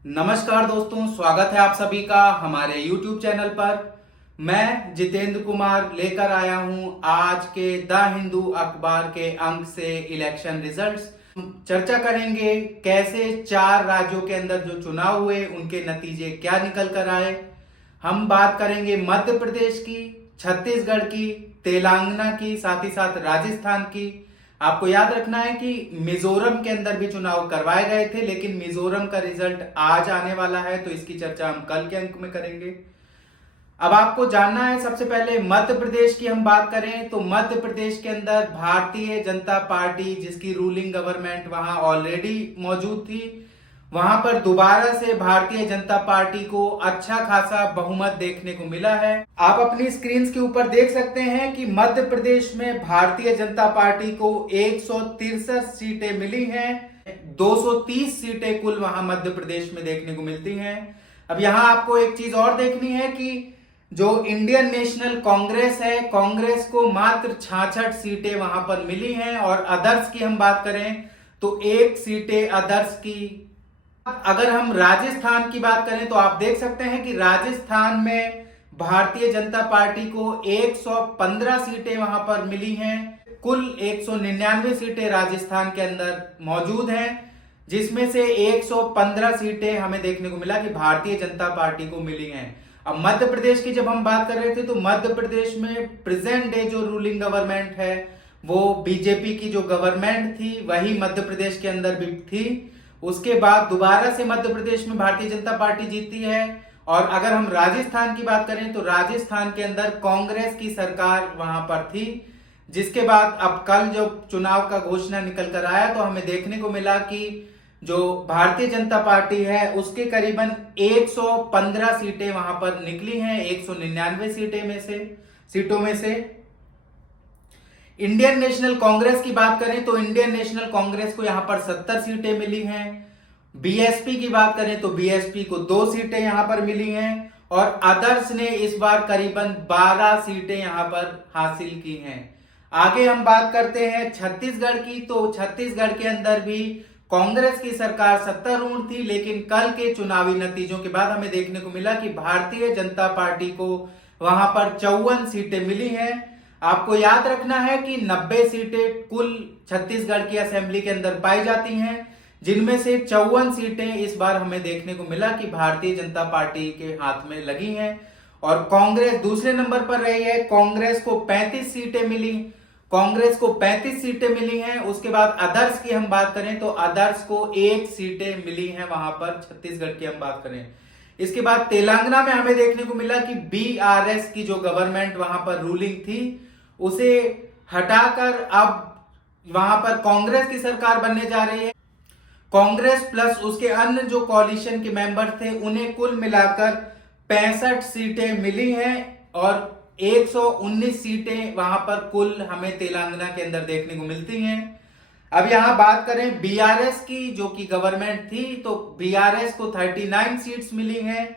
नमस्कार दोस्तों, स्वागत है आप सभी का हमारे YouTube चैनल पर। मैं जितेंद्र कुमार लेकर आया हूं आज के द हिंदू अखबार के अंक से इलेक्शन रिजल्ट्स। चर्चा करेंगे कैसे 4 राज्यों के अंदर जो चुनाव हुए उनके नतीजे क्या निकल कर आए। हम बात करेंगे मध्य प्रदेश की, छत्तीसगढ़ की, तेलंगाना की, साथ ही साथ राजस्थान की। आपको याद रखना है कि मिजोरम के अंदर भी चुनाव करवाए गए थे, लेकिन मिजोरम का रिजल्ट आज आने वाला है, तो इसकी चर्चा हम कल के अंक में करेंगे। अब आपको जानना है, सबसे पहले मध्य प्रदेश की हम बात करें तो मध्य प्रदेश के अंदर भारतीय जनता पार्टी, जिसकी रूलिंग गवर्नमेंट वहां ऑलरेडी मौजूद थी, वहां पर दोबारा से भारतीय जनता पार्टी को अच्छा खासा बहुमत देखने को मिला है। आप अपनी स्क्रीन के ऊपर देख सकते हैं कि मध्य प्रदेश में भारतीय जनता पार्टी को 163 सीटें मिली हैं। 230 सीटें कुल वहां मध्य प्रदेश में देखने को मिलती हैं। अब यहां आपको एक चीज और देखनी है कि जो इंडियन नेशनल कांग्रेस है, कांग्रेस को मात्र 66 सीटें वहां पर मिली हैं। और अदर्स की हम बात करें तो 1 सीटें अदर्स की। अगर हम राजस्थान की बात करें तो आप देख सकते हैं कि राजस्थान में भारतीय जनता पार्टी को 115 सीटें वहां पर मिली हैं। कुल 199 सीटें राजस्थान के अंदर मौजूद हैं, जिसमें से 115 सीटें हमें देखने को मिला कि भारतीय जनता पार्टी को मिली हैं। अब मध्य प्रदेश की जब हम बात कर रहे थे तो मध्य प्रदेश में प्रेजेंट डे जो रूलिंग गवर्नमेंट है वो बीजेपी की जो गवर्नमेंट थी वही मध्य प्रदेश के अंदर भी थी। उसके बाद दोबारा से मध्य प्रदेश में भारतीय जनता पार्टी जीती है। और अगर हम राजस्थान की बात करें तो राजस्थान के अंदर कांग्रेस की सरकार वहां पर थी, जिसके बाद अब कल जो चुनाव का घोषणा निकल कर आया तो हमें देखने को मिला कि जो भारतीय जनता पार्टी है उसके करीबन 115 सीटें वहां पर निकली हैं 199 सीटों में से। इंडियन नेशनल कांग्रेस की बात करें तो इंडियन नेशनल कांग्रेस को यहां पर 70 सीटें मिली हैं। बीएसपी की बात करें तो बीएसपी को 2 सीटें यहां पर मिली हैं। और अदर्स ने इस बार करीबन 12 सीटें यहां पर हासिल की हैं। आगे हम बात करते हैं छत्तीसगढ़ की, तो छत्तीसगढ़ के अंदर भी कांग्रेस की सरकार सत्तारूढ़ थी, लेकिन कल के चुनावी नतीजों के बाद हमें देखने को मिला कि भारतीय जनता पार्टी को वहां पर 54 सीटें मिली हैं। आपको याद रखना है कि 90 सीटें कुल छत्तीसगढ़ की असेंबली के अंदर पाई जाती हैं, जिनमें से 54 सीटें इस बार हमें देखने को मिला कि भारतीय जनता पार्टी के हाथ में लगी हैं। और कांग्रेस दूसरे नंबर पर रही है, कांग्रेस को 35 सीटें मिली। कांग्रेस को 35 सीटें मिली हैं। उसके बाद अदर्स की हम बात करें तो अदर्स को 1 सीटें मिली हैं वहां पर, छत्तीसगढ़ की हम बात करें। इसके बाद तेलंगाना में हमें देखने को मिला कि बीआरएस की जो गवर्नमेंट वहां पर रूलिंग थी उसे हटाकर अब वहां पर कांग्रेस की सरकार बनने जा रही है। कांग्रेस प्लस उसके अन्य जो कॉलिशन के मेंबर थे उन्हें कुल मिलाकर 65 सीटें मिली हैं। और 119 सीटें वहां पर कुल हमें तेलंगाना के अंदर देखने को मिलती हैं। अब यहां बात करें बीआरएस की, जो कि गवर्नमेंट थी, तो बीआरएस को 39 सीट्स मिली हैं।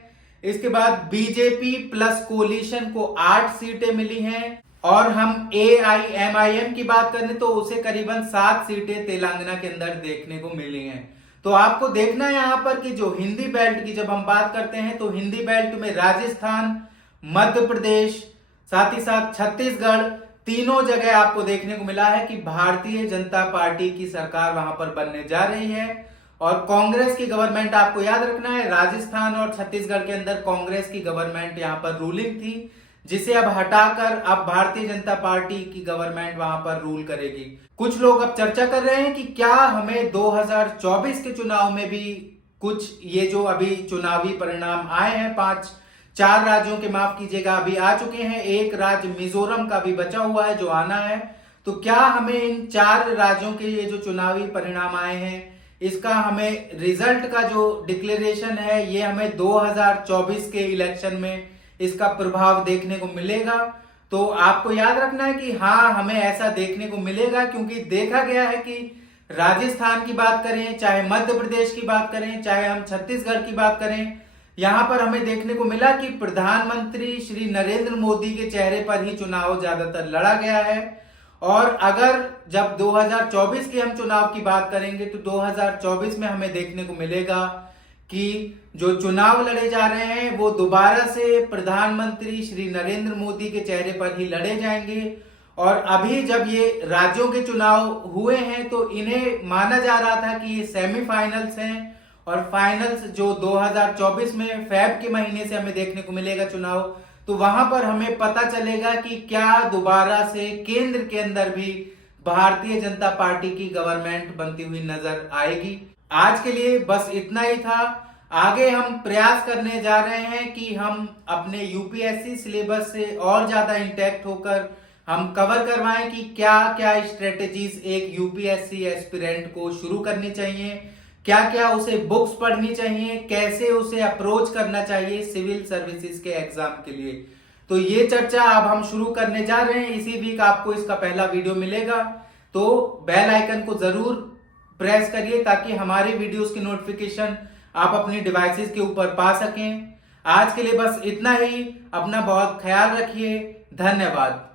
इसके बाद बीजेपी प्लस कोलिशन को 8 सीटें मिली हैं। और हम एआईएमआईएम की बात करें तो उसे करीबन 7 सीटें तेलंगाना के अंदर देखने को मिली हैं। तो आपको देखना है यहां पर कि जो हिंदी बेल्ट की जब हम बात करते हैं तो हिंदी बेल्ट में राजस्थान, मध्य प्रदेश, साथ ही साथ छत्तीसगढ़, तीनों जगह आपको देखने को मिला है कि भारतीय जनता पार्टी की सरकार वहां पर बनने जा रही है। और कांग्रेस की गवर्नमेंट, आपको याद रखना है, राजस्थान और छत्तीसगढ़ के अंदर कांग्रेस की गवर्नमेंट यहां पर रूलिंग थी, जिसे अब हटाकर अब भारतीय जनता पार्टी की गवर्नमेंट वहां पर रूल करेगी। कुछ लोग अब चर्चा कर रहे हैं कि क्या हमें 2024 के चुनाव में भी कुछ ये जो अभी चुनावी परिणाम आए हैं 4 राज्यों के, माफ कीजिएगा, अभी आ चुके हैं, एक राज्य मिजोरम का भी बचा हुआ है जो आना है, तो क्या हमें इन 4 राज्यों के ये जो चुनावी परिणाम आए हैं इसका हमें रिजल्ट का जो डिक्लेरेशन है ये हमें 2024 के इलेक्शन में इसका प्रभाव देखने को मिलेगा? तो आपको याद रखना है कि हाँ, हमें ऐसा देखने को मिलेगा, क्योंकि देखा गया है कि राजस्थान की बात करें, चाहे मध्य प्रदेश की बात करें, चाहे हम छत्तीसगढ़ की बात करें, यहां पर हमें देखने को मिला कि प्रधानमंत्री श्री नरेंद्र मोदी के चेहरे पर ही चुनाव ज्यादातर लड़ा गया है। और अगर जब 2024 के हम चुनाव की बात करेंगे तो 2024 में हमें देखने को मिलेगा कि जो चुनाव लड़े जा रहे हैं वो दोबारा से प्रधानमंत्री श्री नरेंद्र मोदी के चेहरे पर ही लड़े जाएंगे। और अभी जब ये राज्यों के चुनाव हुए हैं तो इन्हें माना जा रहा था कि ये सेमीफाइनल्स हैं, और फाइनल्स जो 2024 में फेब के महीने से हमें देखने को मिलेगा चुनाव, तो वहां पर हमें पता चलेगा कि क्या दोबारा से केंद्र के अंदर भी भारतीय जनता पार्टी की गवर्नमेंट बनती हुई नजर आएगी। आज के लिए बस इतना ही था। आगे हम प्रयास करने जा रहे हैं कि हम अपने यूपीएससी सिलेबस से और ज्यादा इंटैक्ट होकर हम कवर करवाएं कि क्या क्या स्ट्रेटेजीज एक यूपीएससी एस्पिरेंट को शुरू करनी चाहिए, क्या क्या उसे बुक्स पढ़नी चाहिए, कैसे उसे अप्रोच करना चाहिए सिविल सर्विसेज के एग्जाम के लिए। तो ये चर्चा अब हम शुरू करने जा रहे हैं। इसी वीक आपको इसका पहला वीडियो मिलेगा, तो बेल आइकन को जरूर प्रेस करिए ताकि हमारे वीडियोस की नोटिफिकेशन आप अपनी डिवाइसेस के ऊपर पा सकें। आज के लिए बस इतना ही। अपना बहुत ख्याल रखिए। धन्यवाद।